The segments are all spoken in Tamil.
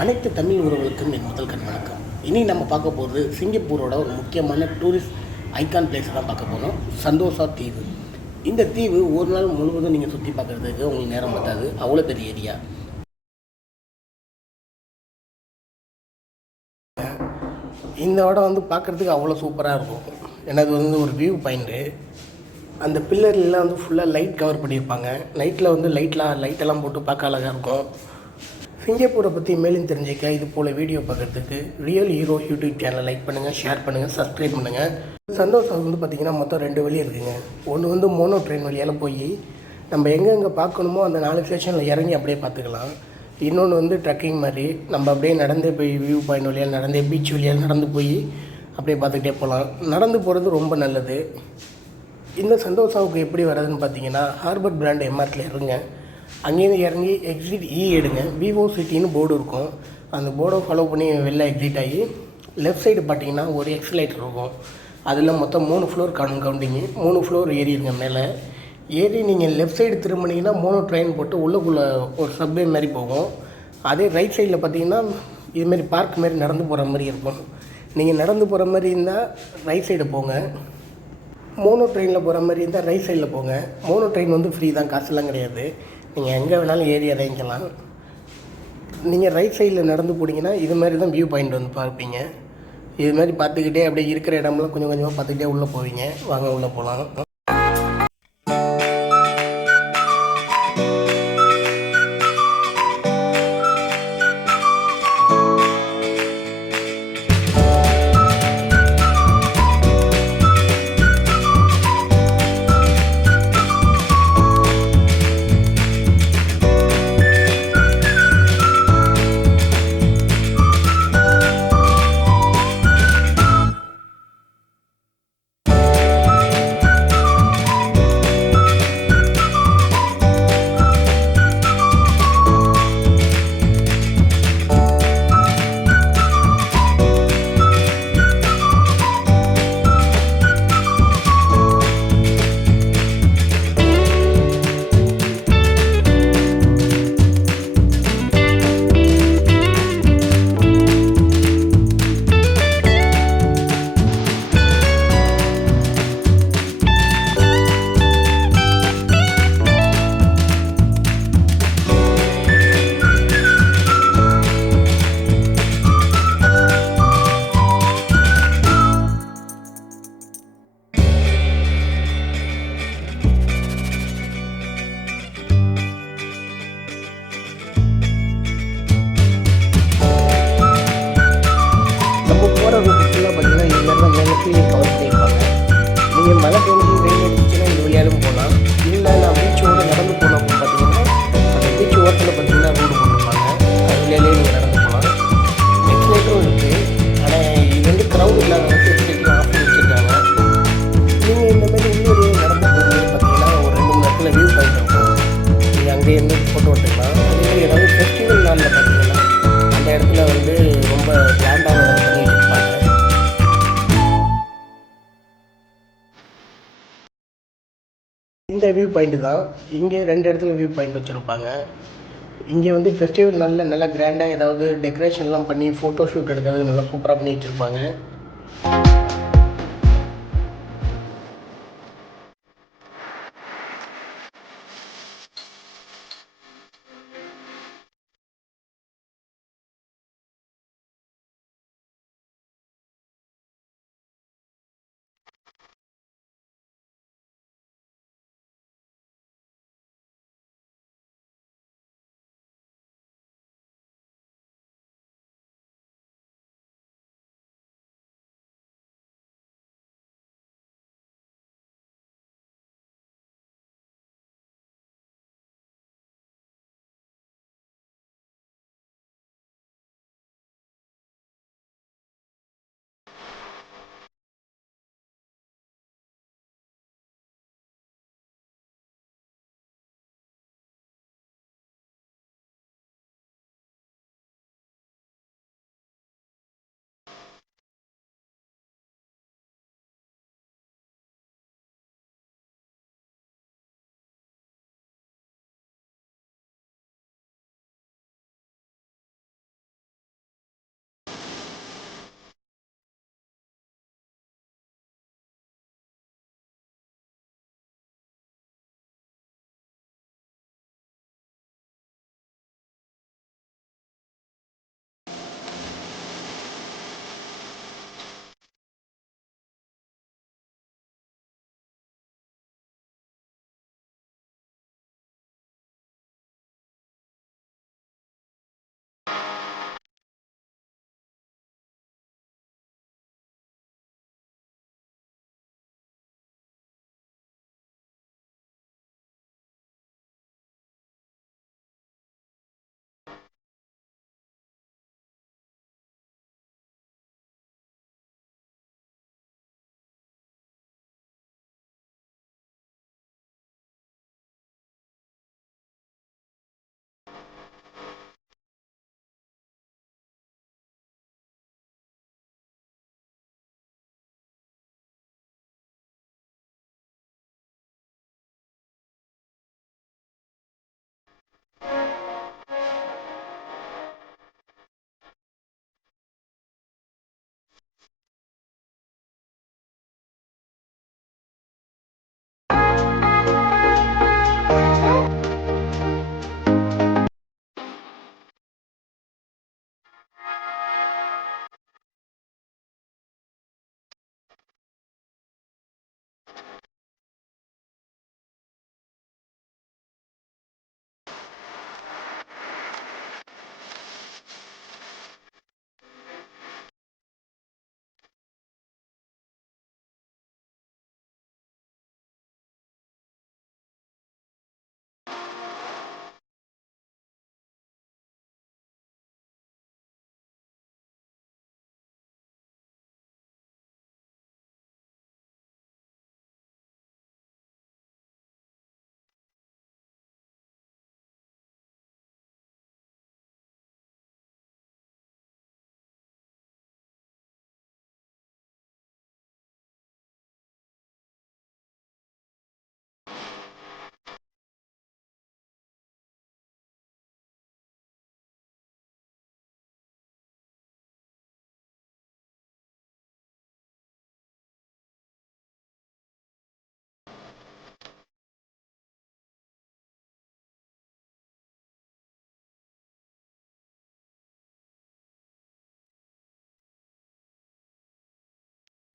அனைத்து தமிழ் உறவுகளுக்கும் என் முதல் கண் வணக்கம். இனி நம்ம பார்க்க போகிறது சிங்கப்பூரோட ஒரு முக்கியமான டூரிஸ்ட் ஐகான் பிளேஸை தான் பார்க்க போகிறோம். சந்தோஷா தீவு. இந்த தீவு ஒரு நாள் முழுவதும் நீங்கள் சுற்றி பார்க்குறதுக்கு உங்களுக்கு நேரம் பத்தாது, அவ்வளோ பெரிய ஏரியா. இந்த இடம் வந்து பார்க்குறதுக்கு அவ்வளோ சூப்பராக இருக்கும். எனக்கு வந்து ஒரு வியூ பாயிண்ட்டு. அந்த பில்லர்லாம் வந்து ஃபுல்லாக லைட் கவர் பண்ணியிருப்பாங்க. நைட்டில் வந்து லைட்டெல்லாம் போட்டு பார்க்க அழகாக இருக்கும். சிங்கப்பூரை பற்றி மேலும் தெரிஞ்சுக்க இது போல் வீடியோ பார்க்குறதுக்கு ரியல் ஹீரோ யூடியூப் சேனலை லைக் பண்ணுங்கள், ஷேர் பண்ணுங்கள், சப்ஸ்கிரைப் பண்ணுங்கள். சந்தோஷம் வந்து பார்த்திங்கன்னா மொத்தம் 2 வழி இருக்குதுங்க. ஒன்று வந்து மோனோ ட்ரெயின் வழியால் போய் நம்ம எங்கெங்கே பார்க்கணுமோ அந்த 4 ஸ்டேஷனில் இறங்கி அப்படியே பார்த்துக்கலாம். இன்னொன்று வந்து ட்ரக்கிங் மாதிரி நம்ம அப்படியே நடந்தே போய் வியூ பாயிண்ட் வழியாக நடந்தே பீச் வழியாக நடந்து போய் அப்படியே பார்த்துக்கிட்டே போகலாம். நடந்து போகிறது ரொம்ப நல்லது. இந்த சந்தோஷாவுக்கு எப்படி வர்றதுன்னு பார்த்தீங்கன்னா, ஹார்பர் பிராண்ட் எம்ஆர்டியில் இறங்க. அங்கேருந்து இறங்கி எக்ஸிட் எடுங்க. விவோ சிட்டின்னு போர்டு இருக்கும். அந்த போர்டை ஃபாலோ பண்ணி வெளில எக்ஸிட் ஆகி லெஃப்ட் சைடு பார்த்தீங்கன்னா ஒரு எக்ஸலேட்டர் இருக்கும். அதில் மொத்தம் 3 ஃப்ளோர் கவுண்டிங்கு. 3 ஃப்ளோர் ஏறிடுங்க. மேலே ஏறி நீங்கள் லெஃப்ட் சைடு திரும்பினீங்கன்னா மோனோ ட்ரெயின் போட்டு உள்ளுக்குள்ளே ஒரு சப்வே மாதிரி போகும். அதே ரைட் சைடில் பார்த்தீங்கன்னா இதுமாரி பார்க் மாரி நடந்து போகிற மாதிரி இருக்கும். நீங்கள் நடந்து போகிற மாதிரி இருந்தால் ரைட் சைடு போங்க. மோனோ ட்ரெயினில் போகிற மாதிரி இருந்தால் ரைட் சைடில் போங்க. மோனோ ட்ரெயின் வந்து ஃப்ரீ தான், காசுலாம் கிடையாது. நீங்கள் எங்கே வேணாலும் ஏறி இறங்கிக்கலாம். நீங்கள் ரைட் சைடில் நடந்து போனீங்கன்னா இது மாதிரி தான் வியூ பாயிண்ட் வந்து பார்ப்பீங்க. இது மாதிரி பார்த்துக்கிட்டே அப்படியே இருக்கிற இடம்லாம் கொஞ்சம் கொஞ்சமாக பார்த்துக்கிட்டே உள்ளே போவீங்க. வாங்க உள்ளே போகலாம். போகிற ரூட்டு ஃபுல்லாக பார்த்தீங்கன்னா இது மாதிரி தான் மேலே கீழே கவர் பண்ணியிருப்பாங்க. நீங்கள் மழை பெஞ்சு வெயில் அடிச்சுன்னா இது வழியாலும் போகலாம். இல்லை நான் பீச்சோடு நடந்து போனோம் அப்படின்னு பார்த்தீங்கன்னா அந்த பீச் ஓரத்தில் பார்த்தீங்கன்னா ரோடு போட்டிருப்பாங்க. அதுலேயே நீங்கள் நடந்து போகலாம். எக்ஸ்லேட்டரும் இருக்குது. ஆனால் இது வந்து க்ரௌட் இல்லாதவங்க எக்ஸ்லேட்டரும் ஆஃப் பண்ணி வச்சுருக்காங்க. நீங்கள் இந்த மாதிரி உள்ளூரியே நடந்து போகும்போது பார்த்தீங்கன்னா ஒரு 2-3 இடத்துல வியூ பாயிண்ட் இருக்கும். நீங்கள் அங்கேயே இருந்து ஃபோட்டோ எடுத்துக்கலாம். அதேமாதிரி ஏதாவது ஃபெஸ்டிவல் நாளில் பார்த்தீங்கன்னா அந்த இடத்துல வந்து ரொம்ப கிராண்டாக பண்ணிட்டு இருப்பாங்க. இந்த வியூ பாயிண்ட் தான். இங்கே 2 இடத்துல வியூ பாயிண்ட் வச்சுருப்பாங்க. இங்கே வந்து ஃபெஸ்டிவல் நல்லா கிராண்டாக ஏதாவது டெக்கரேஷன்லாம் பண்ணி ஃபோட்டோ ஷூட் எடுக்கிறது நல்லா சூப்பராக பண்ணி வச்சுருப்பாங்க.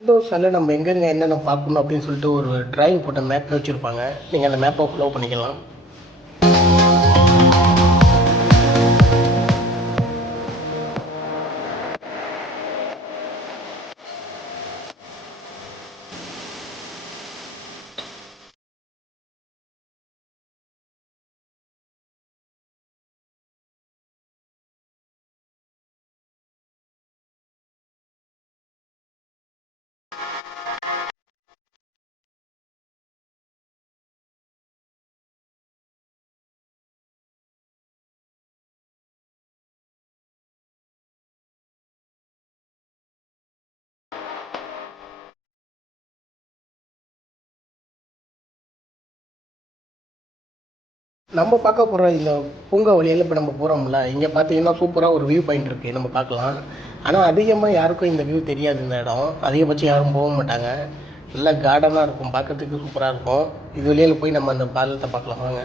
சந்தோஷால நம்ம எங்கெங்க என்னென்ன பார்க்கணும் அப்படின்னு சொல்லிட்டு ஒரு டிராயிங் போட்ட மேப் வச்சுருப்பாங்க. நீங்கள் அந்த மேப்பை ஃபாலோ பண்ணிக்கலாம். நம்ம பார்க்க போகிற இந்த பூங்கா வழியில் இப்போ நம்ம போகிறோம்ல, இங்கே பார்த்தீங்கன்னா சூப்பராக ஒரு வியூ பாயிண்ட் இருக்குது, நம்ம பார்க்கலாம். ஆனால் அதிகமாக யாருக்கும் இந்த வியூ தெரியாது. இந்த இடம் அதிகபட்சம் யாரும் போக மாட்டாங்க. நல்லா கார்டனாக இருக்கும், பார்க்குறதுக்கு சூப்பராக இருக்கும். இது வழியில் போய் நம்ம அந்த பாலத்தை பார்க்கலாம் வாங்க.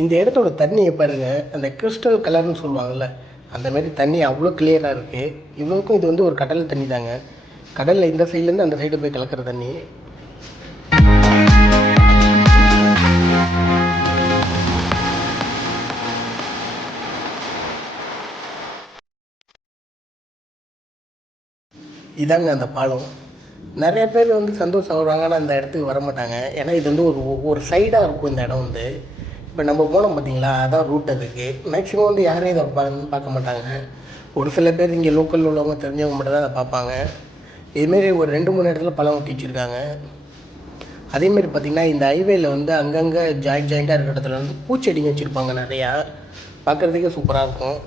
இந்த இடத்தோட தண்ணியை பாருங்கள், அந்த கிறிஸ்டல் கலர்னு சொல்லுவாங்கள்ல, அந்த மாதிரி தண்ணி அவ்வளோ கிளியராக இருக்குது. இவ்வளோக்கும் இது வந்து ஒரு கடல் தண்ணி தாங்க. கடலில் இந்த சைட்லேருந்து அந்த சைடு போய் கலக்கிற தண்ணி. இதாங்க அந்த பாலம். நிறைய பேர் வந்து சந்தோஷம் வருவாங்க, ஆனால் அந்த இடத்துக்கு வர மாட்டாங்க. ஏன்னா இது வந்து ஒரு ஒரு சைடாக இருக்கும் இந்த இடம் வந்து. இப்போ நம்ம போனோம் பார்த்தீங்களா, அதான் ரூட் அதுக்கு. மேக்ஸிமம் வந்து யாரும் இதை பார்க்க மாட்டாங்க. ஒரு சில பேர் இங்கே லோக்கலில் உள்ளவங்க தெரிஞ்சவங்க மட்டும் தான் அதை பார்ப்பாங்க. இதுமாரி ஒரு 2-3 இடத்துல பழம் ஊற்றி வச்சுருக்காங்க. அதேமாரி பார்த்திங்கன்னா இந்த ஹைவேயில் வந்து அங்கங்கே ஜாயிண்ட்டாக இருக்கிற இடத்துல வந்து பூச்செடிங்க வச்சுருப்பாங்க நிறையா. பார்க்குறதுக்கே சூப்பராக இருக்கும்.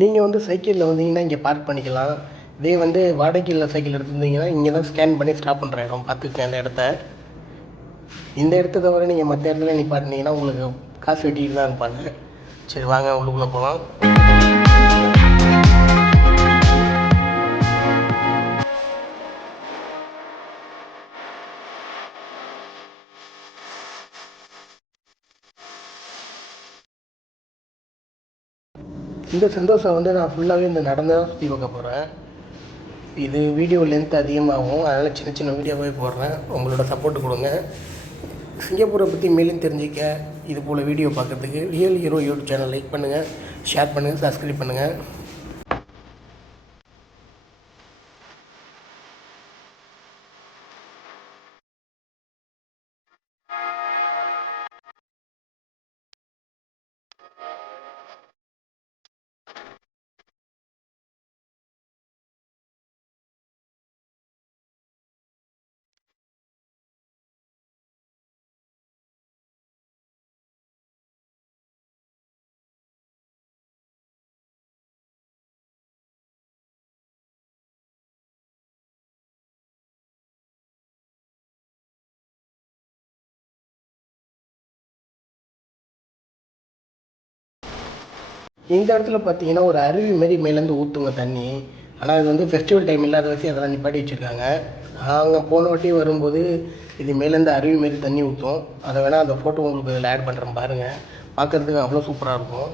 நீங்கள் வந்து சைக்கிளில் வந்தீங்கன்னா இங்கே பார்க் பண்ணிக்கலாம். இதே வந்து வாடகையில் சைக்கிள் எடுத்துருந்தீங்கன்னா இங்கே தான் ஸ்கேன் பண்ணி ஸ்டாப் பண்ணுற இடம், பார்த்துக்கங்க அந்த இடத்த. இந்த இடத்த தவிர நீங்கள் மற்ற இடத்துல நிப்பாட்டினீங்கன்னா உங்களுக்கு காசு வெட்டிட்டு தான் இருப்பாங்க. சரி வாங்க உள்ளுக்குள்ளே போகலாம். இந்த சந்தோஷம் வந்து நான் ஃபுல்லாகவே இந்த நடந்து தான் சுற்றி பார்க்க போகிறேன். இது வீடியோ லென்த் அதிகமாகும், அதனால் சின்ன சின்ன வீடியோவே போடுறேன். உங்களோட சப்போர்ட் கொடுங்க. சிங்கப்பூரை பற்றி மேலும் தெரிஞ்சிக்க இது போல் வீடியோ பார்க்குறதுக்கு real hero YouTube channel like பண்ணுங்கள், ஷேர் பண்ணுங்கள், சப்ஸ்கிரைப் பண்ணுங்கள். இந்த இடத்துல பார்த்தீங்கன்னா ஒரு அருவி மாரி மேலேருந்து ஊற்றுங்க தண்ணி. ஆனால் இது வந்து ஃபெஸ்டிவல் டைம் இல்லாத வச்சு அதெல்லாம் நிப்பாட்டி வச்சுருக்காங்க. நாங்கள் போன வாட்டி வரும்போது இது மேலேருந்து அருவி மாரி தண்ணி ஊற்றும். அதை வேணால் அந்த ஃபோட்டோ உங்களுக்கு இதில் ஆட் பண்ணுறேன் பாருங்கள். பார்க்குறதுக்கு அவ்வளோ சூப்பராக இருக்கும்.